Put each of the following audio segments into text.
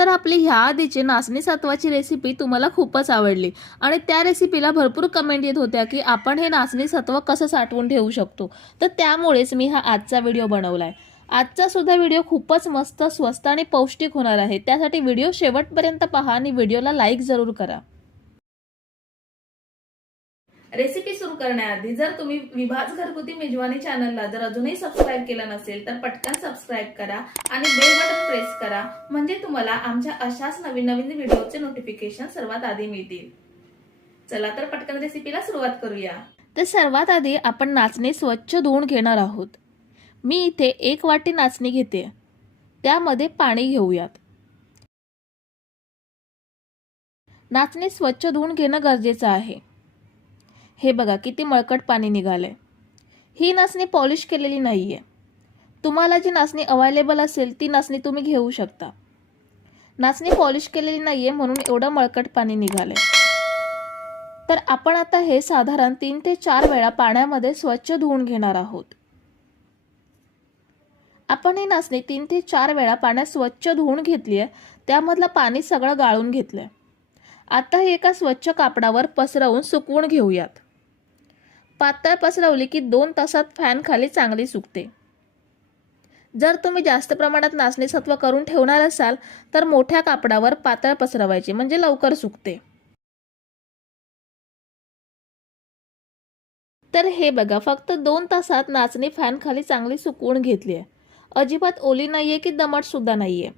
तर आपली ह्या आधीची नाचणी सत्वाची रेसिपी तुम्हाला खूपच आवडली. आणि त्या रेसिपीला भरपूर कमेंट येत होत्या की आपण हे नाचणी सत्व कसं साठवून ठेवू शकतो? तर त्यामुळेच मी हा आजचा व्हिडिओ बनवला आजचा सुद्धा व्हिडिओ खूपच मस्त स्वस्त आणि पौष्टिक होणार आहे. त्यासाठी व्हिडिओ शेवटपर्यंत पहा आणि व्हिडिओला लाईक जरूर करा. रेसिपी सुरू करण्याआधी जर तुम्ही विभाज घरगुती मेजवानी चॅनलला जर अजूनही सबस्क्राईब केलं नसेल तर पटकन सबस्क्राईब करा आणि बेल बटन प्रेस करा म्हणजे तुम्हाला आमच्या अशाच नवीन नवीन व्हिडिओचे नोटिफिकेशन सर्वात आधी मिळतील. चला तर पटकन रेसिपीला सुरुवात करूया. तर सर्वात आधी आपण नाचणी स्वच्छ धुवून घेणार आहोत. मी इथे एक वाटी नाचणी घेते. त्यामध्ये पाणी घेऊयात. नाचणी स्वच्छ धुवून घेणं गरजेचं आहे. हे बघा किती मळकट पाणी निघालंय. ही नाचणी पॉलिश केलेली नाही आहे तुम्हाला जी नाचणी अवेलेबल असेल ती नाचणी तुम्ही घेऊ शकता. नाचणी पॉलिश केलेली नाही आहे म्हणून एवढं मळकट पाणी निघालंय. तर आपण आता हे साधारण तीन ते चार वेळा पाण्यामध्ये स्वच्छ धुवून घेणार आहोत. आपण ही नाचणी तीन ते चार वेळा पाण्यात स्वच्छ धुवून घेतली आहे त्यामधलं पाणी सगळं गाळून घेतलंय. आता ही एका स्वच्छ कापडावर पसरवून सुकवून घेऊयात. पातळ पसरवली की दोन तासात फॅन खाली चांगली सुकते. जर तुम्ही जास्त प्रमाणात नाचणी सत्व करून ठेवणार असाल तर मोठ्या कापडावर पातळ पसरवायची म्हणजे लवकर सुकते. तर हे बघा फक्त दोन तासात नाचणी फॅन खाली चांगली सुकवून घेतली आहे. अजिबात ओली नाहीये की दमट सुद्धा नाहीये.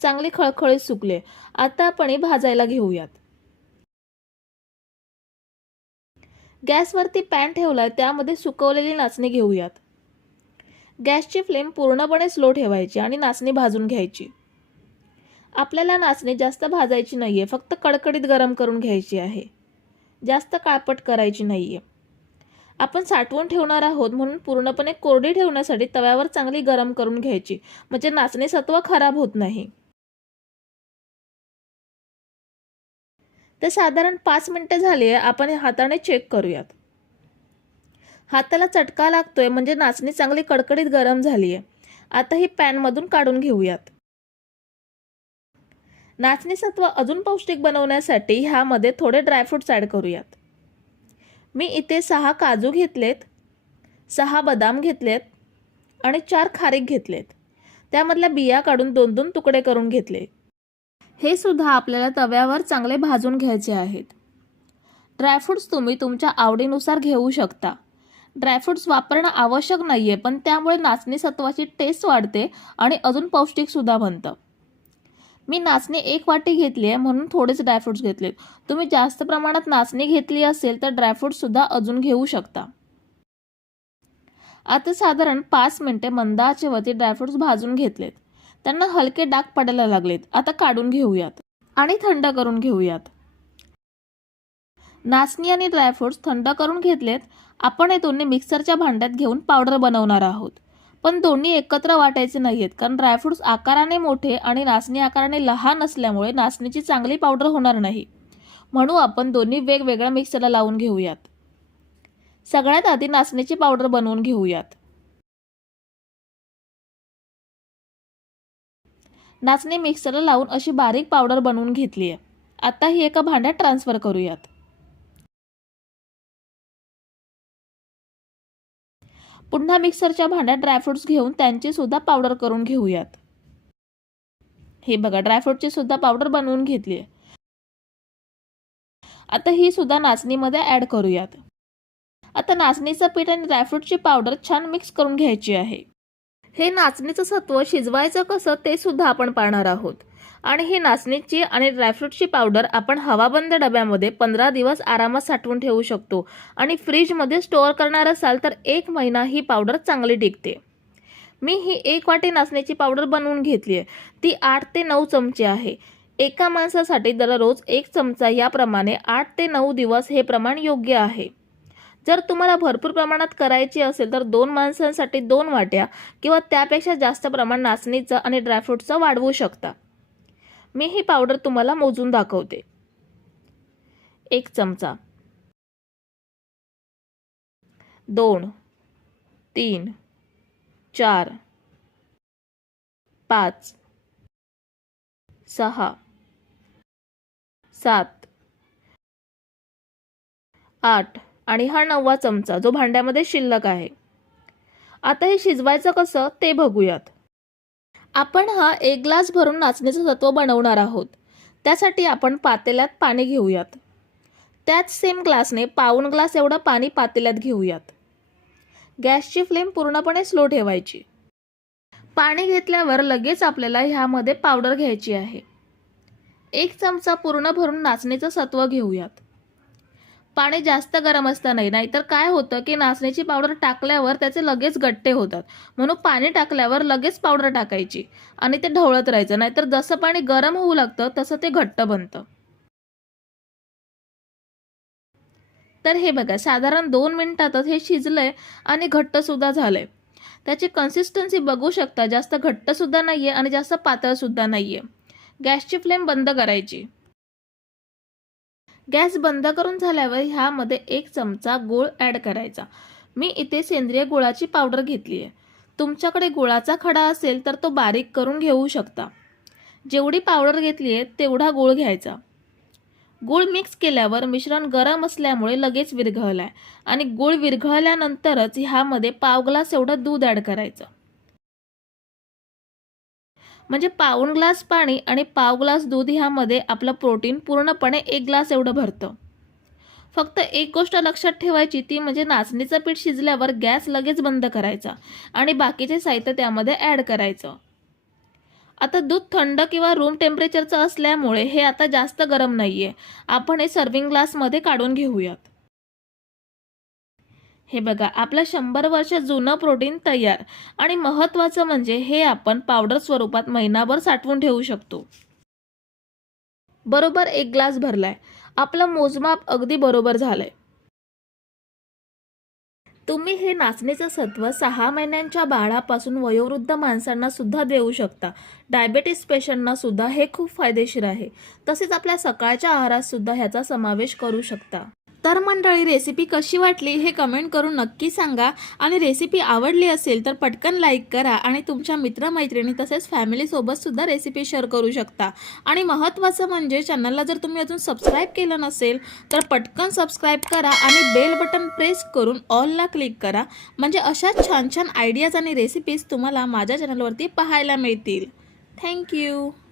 चांगली खळखळीत सुकले आता आपण हे भाजायला घेऊयात. गॅसवरती पॅन ठेवलाय त्यामध्ये सुकवलेली नाचणी घेऊयात. गॅसची फ्लेम पूर्णपणे स्लो ठेवायची आणि नाचणी भाजून घ्यायची. आपल्याला नाचणी जास्त भाजायची नाही आहे फक्त कडकडीत गरम करून घ्यायची आहे. जास्त काळपट करायची नाही आहे आपण साठवून ठेवणार आहोत म्हणून पूर्णपणे कोरडी ठेवण्यासाठी तव्यावर चांगली गरम करून घ्यायची म्हणजे नाचणी सत्व खराब होत नाही. तर साधारण पाच मिनटं झाली आहे. आपण हाताने चेक करूयात. हाताला चटका लागतोय म्हणजे नाचणी चांगली कडकडीत गरम झाली आहे. आता ही पॅनमधून काढून घेऊयात. नाचणी सत्व अजून पौष्टिक बनवण्यासाठी ह्यामध्ये थोडे ड्रायफ्रुट्स ॲड करूयात. मी इथे सहा काजू घेतलेत सहा बदाम घेतलेत आणि चार खारीक घेतलेत. त्यामधल्या बिया काढून दोन दोन तुकडे करून घेतले. हे सुद्धा आपल्याला तव्यावर चांगले भाजून घ्यायचे आहेत. ड्रायफ्रुट्स तुम्ही तुमच्या आवडीनुसार घेऊ शकता. ड्रायफ्रुट्स वापरणं आवश्यक नाही आहे पण त्यामुळे नाचणी सत्वाची टेस्ट वाढते आणि अजून पौष्टिकसुद्धा बनतं. मी नाचणी एक वाटी घेतली आहे म्हणून थोडेच ड्रायफ्रुट्स घेतलेत. तुम्ही जास्त प्रमाणात नाचणी घेतली असेल तर ड्रायफ्रूट्ससुद्धा अजून घेऊ शकता. आता साधारण पाच मिनिटे मंद आचेवरती ड्रायफ्रुट्स भाजून घेतलेत. त्यांना हलके डाग पडायला लागलेत. आता काढून घेऊयात. आणि थंड करून घेऊयात. नाचणी आणि ड्रायफ्रुट्स थंड करून घेतलेत. आपण हे दोन्ही मिक्सरच्या भांड्यात घेऊन पावडर बनवणार आहोत. पण दोन्ही एकत्र वाटायचे नाही आहेत कारण ड्रायफ्रुट्स आकाराने मोठे आणि नाचणी आकाराने लहान असल्यामुळे नाचणीची चांगली पावडर होणार नाही. म्हणून आपण दोन्ही वेगवेगळ्या मिक्सरला लावून घेऊयात. सगळ्यात आधी नाचणीची पावडर बनवून घेऊयात. नाचणी मिक्सरला लावून अशी बारीक पावडर बनवून घेतली आहे. आता ही एका भांड्यात ट्रान्सफर करूयात. पुन्हा मिक्सरच्या भांड्यात ड्रायफ्रुट्स घेऊन त्यांची सुद्धा पावडर करून घेऊयात. हे बघा ड्रायफ्रुटची सुद्धा पावडर बनवून घेतली आहे. आता ही सुद्धा नाचणीमध्ये ॲड करूयात. आता नाचणीचं पीठ आणि ड्रायफ्रूटची पावडर छान मिक्स करून घ्यायची आहे. हे नाचणीचं सत्व शिजवायचं कसं ते सुद्धा आपण पाहणार आहोत. आणि ही नाचणीची आणि ड्रायफ्रूटची पावडर आपण हवाबंद डब्यामध्ये पंधरा दिवस आरामात साठवून ठेवू शकतो. आणि फ्रीजमध्ये स्टोअर करणार असाल तर एक महिना ही पावडर चांगली टिकते. मी ही एक वाटी नाचण्याची पावडर बनवून घेतली आहे ती आठ ते नऊ चमचे आहे. एका माणसासाठी दररोज एक चमचा याप्रमाणे आठ ते नऊ दिवस हे प्रमाण योग्य आहे. जर तुम्हाला भरपूर प्रमाणात करायची असेल तर दोन माणसांसाठी दोन वाट्या किंवा त्यापेक्षा जास्त प्रमाण नाचणीचं आणि ड्रायफ्रूटचं वाढवू शकता. मी ही पावडर तुम्हाला मोजून दाखवते. एक चमचा. दोन तीन चार पाच सहा सात आठ आणि हा नववा चमचा जो भांड्यामध्ये शिल्लक आहे. आता हे शिजवायचं कसं ते बघूयात. आपण हा एक ग्लास भरून नाचणीचं सत्व बनवणार आहोत. त्यासाठी आपण पातेल्यात पाणी घेऊयात. त्याच सेम ग्लासने पाऊण ग्लास एवढं पाणी पातेल्यात घेऊयात. गॅसची फ्लेम पूर्णपणे स्लो ठेवायची. पाणी घेतल्यावर लगेच आपल्याला ह्यामध्ये पावडर घ्यायची आहे. एक चमचा पूर्ण भरून नाचणीचं सत्व घेऊयात. पाणी जास्त गरम असतं नाही. नाहीतर काय होतं की नाचण्याची पावडर टाकल्यावर त्याचे लगेच गट्टे होतात. म्हणून पाणी टाकल्यावर लगेच पावडर टाकायची आणि ते ढवळत राहायचं. नाहीतर जसं पाणी गरम होऊ लागतं तसं ते घट्ट बनतं. तर हे बघा साधारण दोन मिनिटातच हे शिजलंय आणि घट्टसुद्धा झालंय. त्याची कन्सिस्टन्सी बघू शकता. जास्त घट्टसुद्धा नाही आहे आणि जास्त पातळसुद्धा नाही आहे गॅसची फ्लेम बंद करायची. गॅस बंद करून झाल्यावर ह्यामध्ये एक चमचा गूळ ॲड करायचा. मी इथे सेंद्रिय गुळाची पावडर घेतली आहे. तुमच्याकडे गुळाचा खडा असेल तर तो बारीक करून घेऊ शकता. जेवढी पावडर घेतली आहे तेवढा गूळ घ्यायचा. गूळ मिक्स केल्यावर मिश्रण गरम असल्यामुळे लगेच विरघळला आहे आणि गूळ विरघळल्यानंतरच ह्यामध्ये पाव ग्लास एवढं दूध ॲड करायचं. म्हणजे पाऊण ग्लास पाणी आणि पाव ग्लास दूध ह्यामध्ये आपलं प्रोटीन पूर्णपणे एक ग्लास एवढं भरतं. फक्त एक गोष्ट लक्षात ठेवायची ती म्हणजे नाचणीचं पीठ शिजल्यावर गॅस लगेच बंद करायचा आणि बाकीचे साहित्य त्यामध्ये ॲड करायचं. आता दूध थंड किंवा रूम टेम्परेचरचं असल्यामुळे हे आता जास्त गरम नाही आहे आपण हे सर्विंग ग्लासमध्ये काढून घेऊयात. हे बघा आपलं शंभर वर्ष जुनं प्रोटीन तयार. आणि महत्त्वाचं म्हणजे हे आपण पावडर स्वरूपात महिनाभर साठवून ठेवू शकतो. बरोबर एक ग्लास भरलाय. आपलं मोजमाप अगदी बरोबर झालंय. तुम्ही हे नाचणीचं सत्व सहा महिन्यांच्या बाळापासून वयोवृद्ध माणसांना सुद्धा देऊ शकता. डायबेटीस पेशंटना सुद्धा हे खूप फायदेशीर आहे. तसेच आपल्या सकाळच्या आहारात सुद्धा ह्याचा समावेश करू शकता. तर मंडळी रेसिपी कशी वाटली हे कमेंट करून नक्की सांगा. आणि रेसिपी आवडली असेल तर पटकन लाईक करा आणि तुमच्या मित्रमैत्रिणी तसेच फॅमिलीसोबतसुद्धा रेसिपी शेअर करू शकता. आणि महत्त्वाचं म्हणजे चॅनलला जर तुम्ही अजून सबस्क्राईब केलं नसेल तर पटकन सबस्क्राईब करा आणि बेल बटन प्रेस करून ऑलला क्लिक करा. म्हणजे अशाच छान छान आयडियाज आणि रेसिपीज तुम्हाला माझ्या चॅनलवरती पाहायला मिळतील. थँक्यू